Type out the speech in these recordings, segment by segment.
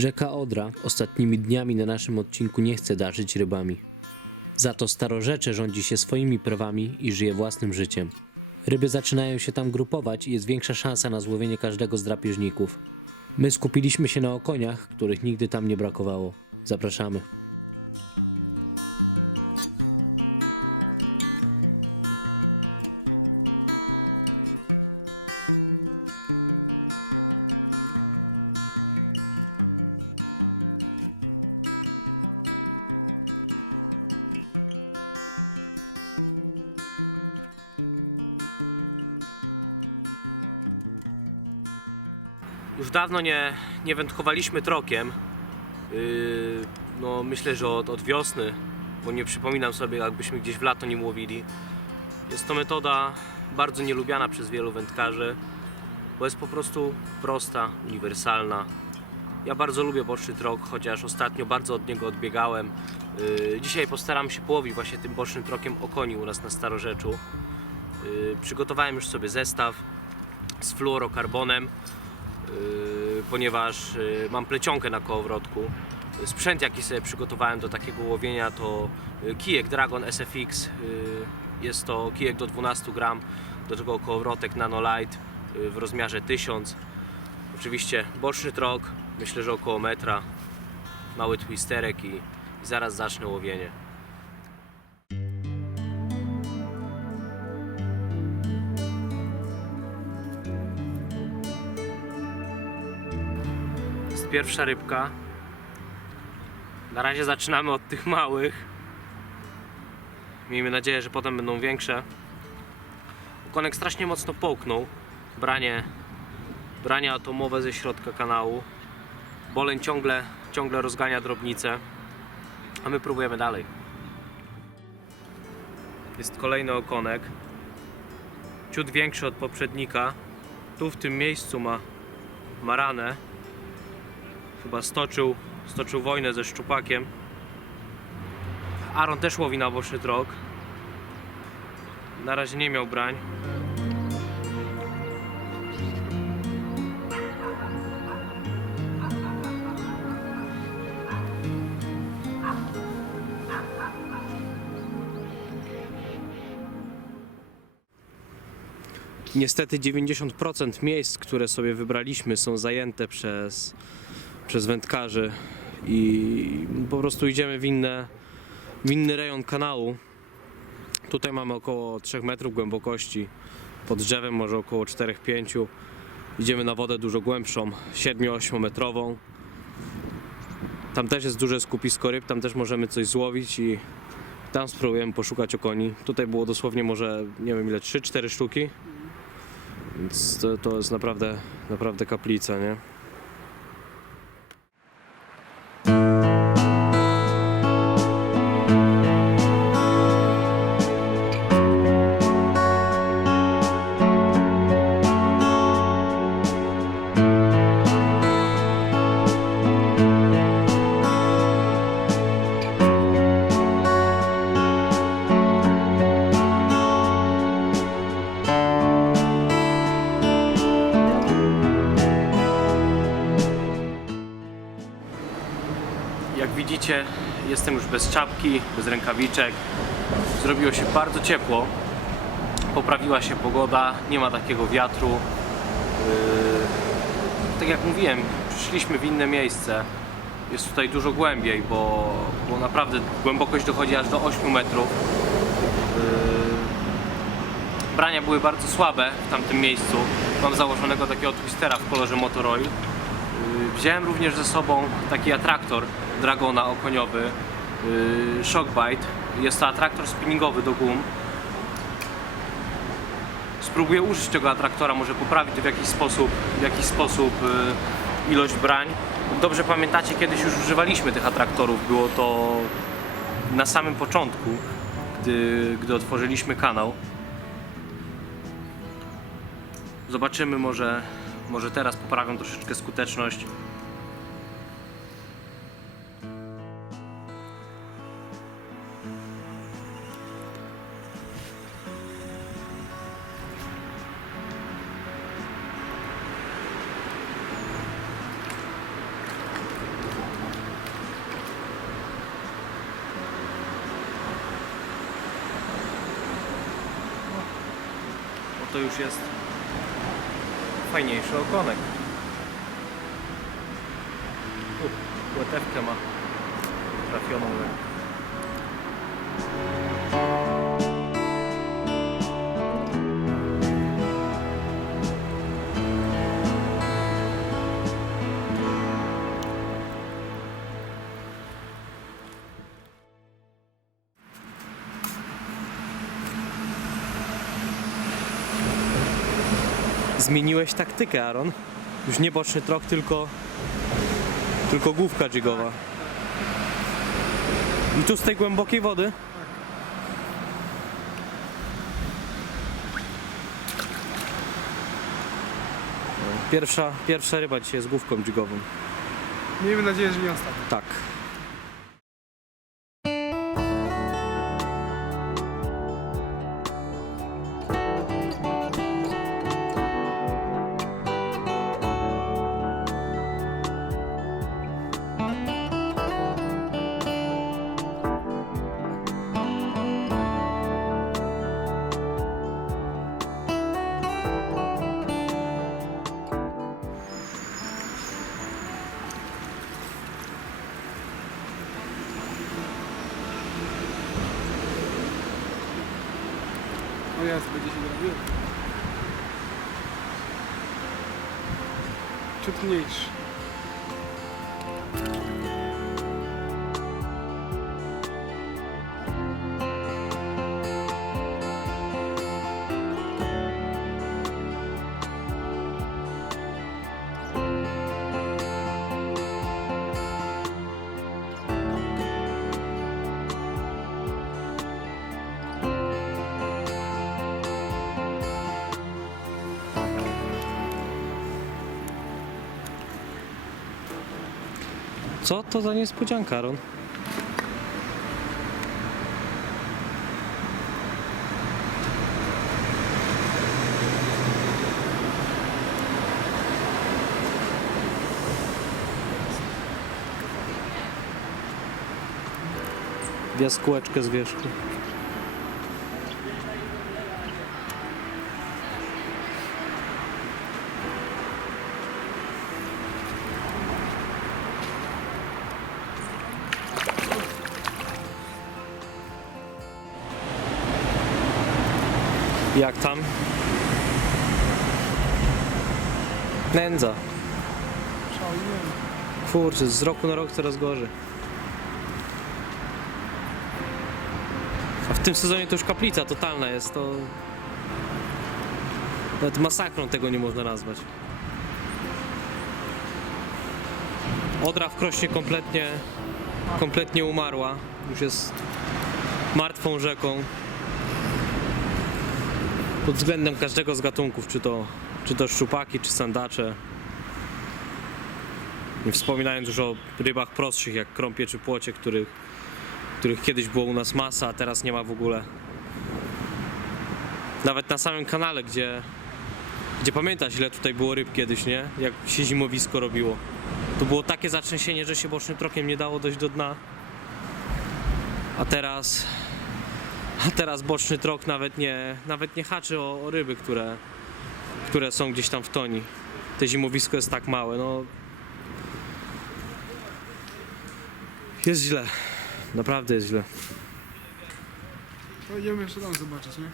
Rzeka Odra ostatnimi dniami na naszym odcinku nie chce darzyć rybami. Za to starorzecze rządzi się swoimi prawami i żyje własnym życiem. Ryby zaczynają się tam grupować i jest większa szansa na złowienie każdego z drapieżników. My skupiliśmy się na okoniach, których nigdy tam nie brakowało. Zapraszamy. Już dawno nie, nie wędkowaliśmy trokiem. Yy, no myślę, że od, od wiosny, bo nie przypominam sobie, jakbyśmy gdzieś w lato nim łowili. Jest to metoda bardzo nielubiana przez wielu wędkarzy, bo jest po prostu prosta, uniwersalna. Ja bardzo lubię boczny trok, chociaż ostatnio bardzo od niego odbiegałem. Yy, dzisiaj postaram się połowić właśnie tym bocznym trokiem okoni u nas na Starorzeczu. Yy, przygotowałem już sobie zestaw z fluorokarbonem. Yy, ponieważ yy, mam plecionkę na kołowrotku. Sprzęt jaki sobie przygotowałem do takiego łowienia to yy, kijek Dragon SFX. Jest to kijek do 12 gram, do tego kołowrotek yy, w rozmiarze 1000. Oczywiście boczny trok, myślę, że około metra. Mały twisterek i, i zaraz zacznę łowienie. Pierwsza rybka. Na razie zaczynamy od tych małych. Miejmy nadzieję, że potem będą większe. Okonek strasznie mocno połknął. Branie, branie atomowe ze środka kanału. Boleń ciągle, ciągle rozgania drobnicę. A my próbujemy dalej. Jest kolejny okonek. Ciut większy od poprzednika. Tu w tym miejscu ma, ma ranę chyba stoczył, stoczył wojnę ze szczupakiem. Aaron też łowi na boczny trok. Na razie nie miał brań. Niestety 90% miejsc, które sobie wybraliśmy są zajęte przez przez wędkarzy i po prostu idziemy w, inne, w inny rejon kanału. Tutaj mamy około 3 metrów głębokości, pod drzewem może około 4-5. Idziemy na wodę dużo głębszą, 7-8 metrową. Tam też jest duże skupisko ryb, tam też możemy coś złowić i tam spróbujemy poszukać okoni. Tutaj było dosłownie może, nie wiem ile, 3-4 sztuki. Więc to, to jest naprawdę, naprawdę kaplica, nie? Jestem już bez czapki, bez rękawiczek. Zrobiło się bardzo ciepło. Poprawiła się pogoda, nie ma takiego wiatru. Yy, tak jak mówiłem, przyszliśmy w inne miejsce. Jest tutaj dużo głębiej, bo, bo naprawdę głębokość dochodzi aż do 8 metrów. Yy, brania były bardzo słabe w tamtym miejscu. Mam założonego takiego twistera w kolorze Motorola. Yy, Wziąłem również ze sobą taki atraktor Dragona okoniowy Shockbite. Jest to atraktor spinningowy do gum. Spróbuję użyć tego atraktora, może poprawić w jakiś sposób, w jakiś sposób yy, ilość brań. Dobrze pamiętacie, kiedyś już używaliśmy tych atraktorów. Było to na samym początku, gdy, gdy otworzyliśmy kanał. Zobaczymy, może, może teraz poprawią troszeczkę skuteczność. Już jest fajniejszy okonek. U, Łetewkę ma trafioną lekko. Zmieniłeś taktykę, Aaron. Już nie boczny trok, tylko tylko główka jigowa. I tu z tej głębokiej wody? Pierwsza, pierwsza ryba dzisiaj z główką jigową. Miejmy nadzieję, że nie ostatnia. Tak. Jest, będzie się robił. Ciut mniejszy. Co to za niespodzianka, Aaron? Jaskółeczkę z wierzchu. Nędza. Kurczę, z roku na rok coraz gorzej. A w tym sezonie to już kaplica totalna jest, to... Nawet masakrą tego nie można nazwać. Odra w Krośnie kompletnie, kompletnie umarła. Już jest martwą rzeką. Pod względem każdego z gatunków, czy to, czy to szczupaki, czy sandacze. Nie wspominając już o rybach prostszych jak krąpie czy płocie, których, których kiedyś było u nas masa, a teraz nie ma w ogóle. Nawet na samym kanale, gdzie, gdzie pamiętasz ile tutaj było ryb kiedyś, nie? Jak się zimowisko robiło. To było takie zatrzęsienie, że się bocznym trokiem nie dało dojść do dna. A teraz... A teraz boczny trok nawet nie, nawet nie haczy o, o ryby, które, które są gdzieś tam w toni. Te zimowisko jest tak małe, no Jest źle. Naprawdę jest źle. To idziemy jeszcze tam zobaczyć, nie?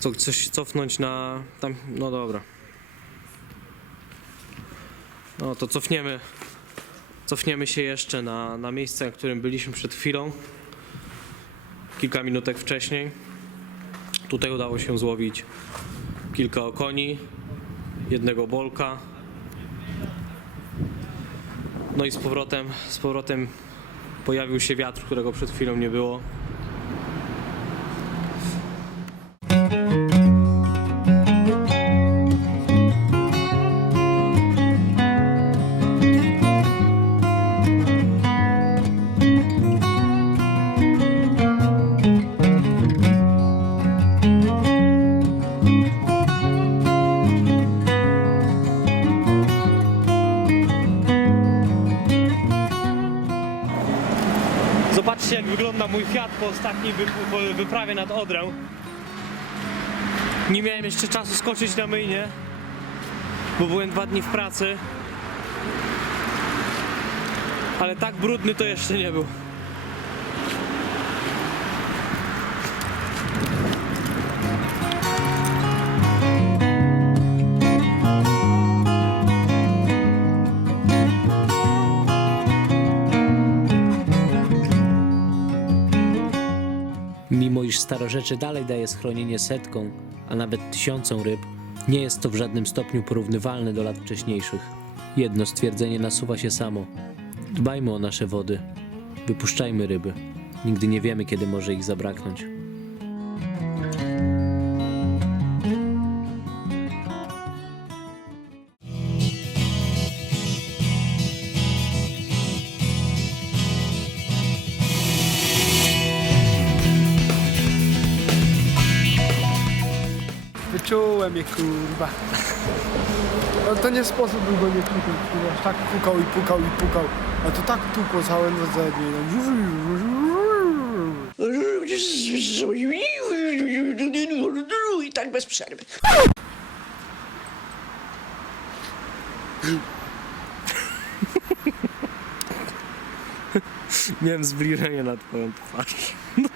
Co, coś cofnąć na tam. No dobra. No to cofniemy. Cofniemy się jeszcze na, na miejsce, na którym byliśmy przed chwilą. Kilka minutek wcześniej. Tutaj udało się złowić kilka okoni, jednego bolka. No i z powrotem, z powrotem pojawił się wiatr, którego przed chwilą nie było. Mój Fiat po ostatniej wyprawie nad Odrę. Nie miałem jeszcze czasu skoczyć na myjnie, bo byłem dwa dni w pracy. Ale tak brudny to jeszcze nie był. Starorzecze dalej daje schronienie setkom, a nawet tysiącom ryb, nie jest to w żadnym stopniu porównywalne do lat wcześniejszych. Jedno stwierdzenie nasuwa się samo. Dbajmy o nasze wody. Wypuszczajmy ryby. Nigdy nie wiemy, kiedy może ich zabraknąć. Je, kurwa. No to nie sposób był go nie kliknąć, kurwa. Tak pukał i pukał i pukał. A to tak tukło całe no zadnie. I tak bez przerwy. Miałem zbliżenie na twoją twarz. No